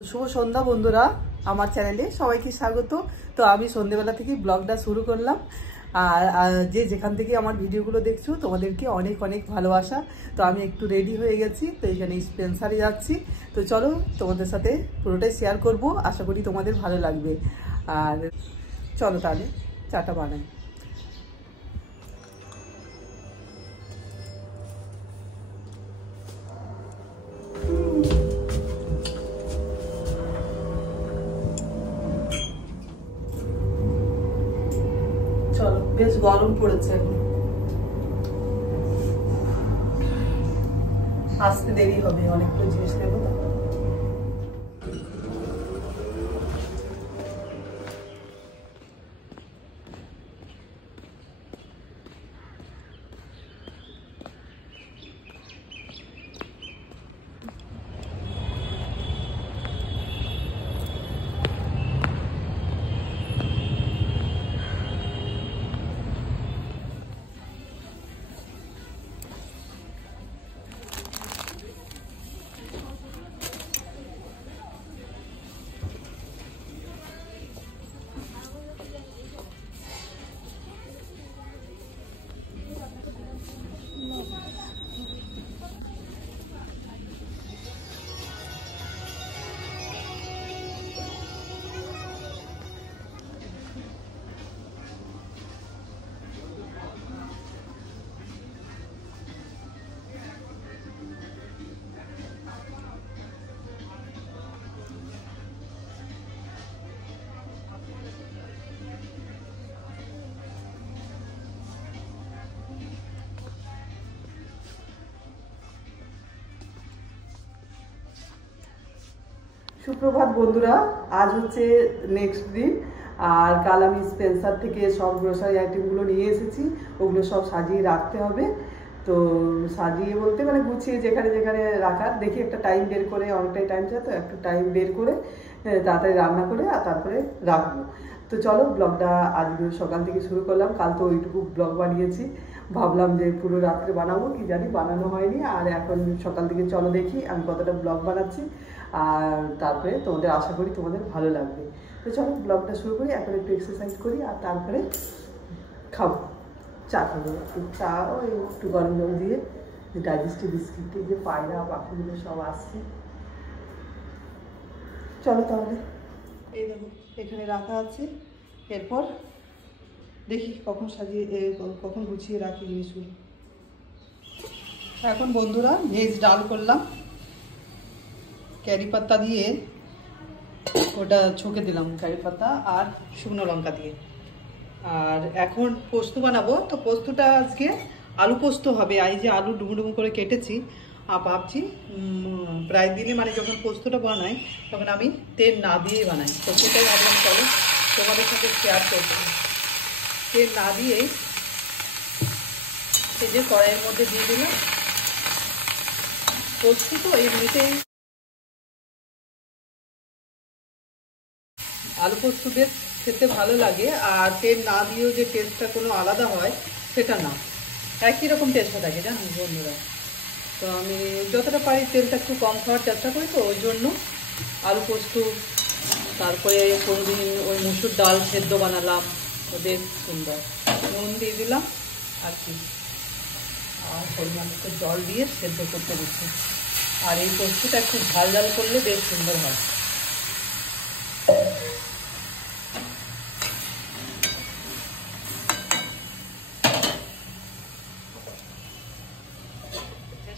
শুভ সন্ধ্যা বন্ধুরা, আমার চ্যানেলে সবাইকে স্বাগত। তো আমি সন্ধ্যেবেলা থেকে ব্লগটা শুরু করলাম। আর যে যেখান থেকে আমার ভিডিওগুলো দেখছো তোমাদেরকে অনেক অনেক ভালোবাসা। তো আমি একটু রেডি হয়ে গেছি, তো এখানে স্পেন্সারে যাচ্ছি। তো চলো তোমাদের সাথে পুরোটাই শেয়ার করব, আশা করি তোমাদের ভালো লাগবে। আর চলো তাহলে চাটা বানাই। চলো, বেশ গরম পড়েছে, এখন আসতে দেরি হবে, অনেকগুলো জিনিস নেবো তো। সুপ্রভাত বন্ধুরা, আজ হচ্ছে নেক্সট দিন। আর কাল আমি স্পেন্সার থেকে সব গ্রোসারি আইটেমগুলো নিয়ে এসেছি, ওগুলো সব সাজিয়ে রাখতে হবে। তো সাজিয়ে বলতে মানে গুছিয়ে যেখানে যেখানে রাখার, দেখি একটা টাইম বের করে, অনেকটাই টাইম চাই, তো একটু টাইম বের করে তাড়াতাড়ি রান্না করে আর তারপরে রাখবো। তো চলো, ব্লগটা আজকে সকাল থেকে শুরু করলাম। কাল তো ওইটুকু ব্লগ বানিয়েছি, ভাবলাম যে পুরো রাত্রে বানাবো, কি জানি বানানো হয়নি। আর এখন সকাল থেকে চলো দেখি আমি কতটা ব্লগ বানাচ্ছি, আর তারপরে তোমাদের আশা করি তোমাদের ভালো লাগবে। তো চলো ব্লগটা শুরু করি, এখন একটু এক্সারসাইজ করি আর তারপরে খাবো, চা খাবো। একটু চা, ওই একটু গরম জল দিয়ে, ডাইজেস্টিভ বিস্কিট, যে পায়রা পাখিগুলো সব আসছে। চলো তাহলে, এই দেখো এখানে রাখা আছে। এরপর দেখি কখন সাজিয়ে কখন গুছিয়ে রাখি জিনিসগুলো। এখন বন্ধুরা ভেজ ডাল করলাম, ক্যারি পাতা দিয়ে, ওটা ছকে দিলাম কারি পাতা আর শুকনো লঙ্কা দিয়ে। আর এখন পোস্ত বানাবো। তো পোস্তটা আজকে আলু পোস্ত হবে। এই যে আলু ডুমো ডুমো করে কেটেছি, আর ভাবছি প্রায় দিনই মানে যখন পোস্তটা বানাই তখন আমি তেল না দিয়েই বানাই। তো সেটাই ভাবলাম চলো তোমাদের সাথে শেয়ার করবো। তেল না দিয়েই এই যে কড়াইয়ের মধ্যে দিয়ে দিলাম পোস্ত। তো এমনিতেই আলু পোস্ত বেশ খেতে ভালো লাগে, আর তেল না দিয়েও যে টেস্টটা কোনো আলাদা হয় সেটা না, একই রকম টেস্টটা থাকে জানো বন্ধুরা। তো আমি যতটা পারি তেলটা একটু কম খাওয়ার চেষ্টা করি, তো ওই জন্য আলু পোস্ত। তারপরে কোনদিন ওই মুসুর ডাল সেদ্ধ বানালাম, তো বেশ সুন্দর। নুন দিয়ে দিলাম আর কি, আর পরিমাণ মতো জল দিয়ে সেদ্ধ করতে দিচ্ছি। আর এই পোস্তটা একটু ঝাল ঝাল করলে বেশ সুন্দর হয়।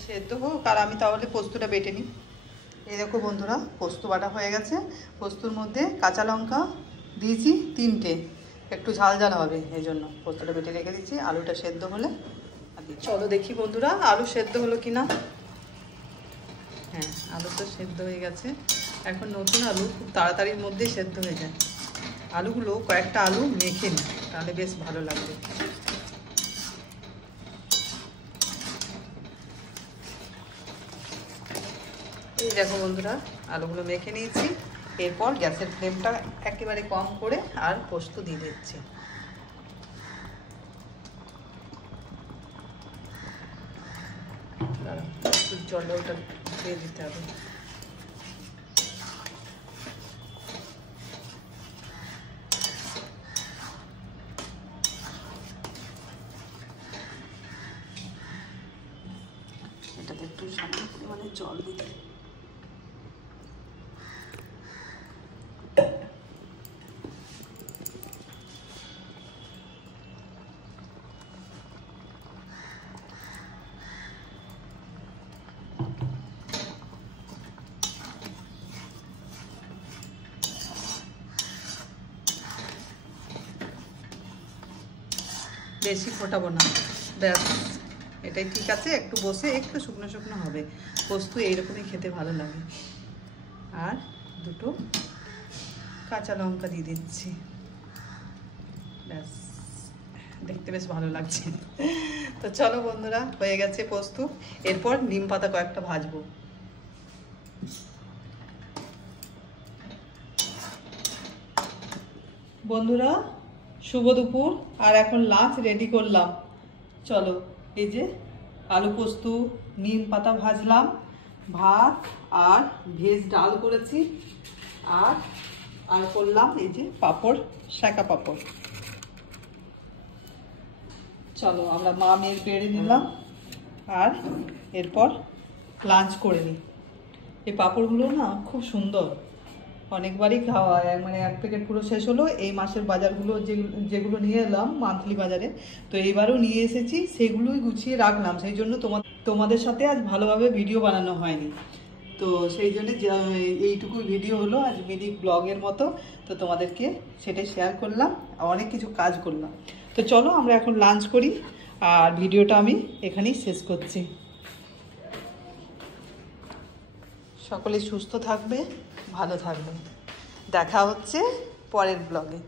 সেদ্ধ হোক আর আমি তাহলে পোস্তটা বেটে নিই। এই দেখো বন্ধুরা, পোস্ত বাটা হয়ে গেছে। পোস্তর মধ্যে কাঁচা লঙ্কা দিয়েছি 3টে, একটু ঝাল ঝাল হবে এই জন্য পোস্তটা বেটে রেখে দিচ্ছি। আলুটা সেদ্ধ হলে চলো দেখি বন্ধুরা আলু সেদ্ধ হলো কিনা। হ্যাঁ, আলু তো সেদ্ধ হয়ে গেছে। এখন নতুন আলু খুব তাড়াতাড়ির মধ্যেই সেদ্ধ হয়ে যায়। আলুগুলো কয়েকটা আলু মেখে নিই, তাহলে বেশ ভালো লাগবে। এই দেখো বন্ধুরা, আলুগুলো মেখে নিয়েছি। এরপর গ্যাসের ফ্লেমটা একেবারে কম করে আর পোস্ত দিয়ে দিচ্ছি। জলটা ওটা দিয়ে দিতে হবে। জল দিতে। বেশি ফোটাবো না, ব্যাস এটাই ঠিক আছে। একটু বসে একটু শুকনো শুকনো হবে, পোস্ত এইরকমই খেতে ভালো লাগে। আর দুটো কাঁচা লঙ্কা দিয়ে দিচ্ছি, ব্যাস দেখতে বেশ ভালো লাগছে। তো চলো বন্ধুরা, হয়ে গেছে পোস্ত। এরপর নিম পাতা কয়েকটা ভাজবো। বন্ধুরা শুভ দুপুর, আর এখন লাঞ্চ রেডি করলাম। চলো, এই যে আলু পোস্ত, নিম পাতা ভাজলাম, ভাত আর ভেজ ডাল করেছি, আর আর করলাম এই যে পাঁপড়, সেঁকা পাঁপড়। চলো আমরা মা মেয়ে বেড়ে নিলাম, আর এরপর লাঞ্চ করে নিই। এই পাঁপড়গুলো না খুব সুন্দর, অনেকবারই খাওয়া হয়, মানে এক প্যাকেট পুরো শেষ হলো। এই মাসের বাজারগুলো যেগুলো নিয়ে এলাম মান্থলি বাজারে, তো এইবারও নিয়ে এসেছি, সেগুলোই গুছিয়ে রাখলাম। সেই জন্য তোমাদের সাথে আজ ভালোভাবে ভিডিও বানানো হয়নি, তো সেই জন্য এইটুকু ভিডিও হলো আজ মিনি ব্লগের মতো। তো তোমাদেরকে সেটাই শেয়ার করলাম, আর অনেক কিছু কাজ করলাম। তো চলো আমরা এখন লাঞ্চ করি, আর ভিডিওটা আমি এখানেই শেষ করছি। সকলে সুস্থ থাকবে, ভালো থাকবে। দেখা হচ্ছে পরের ব্লগে।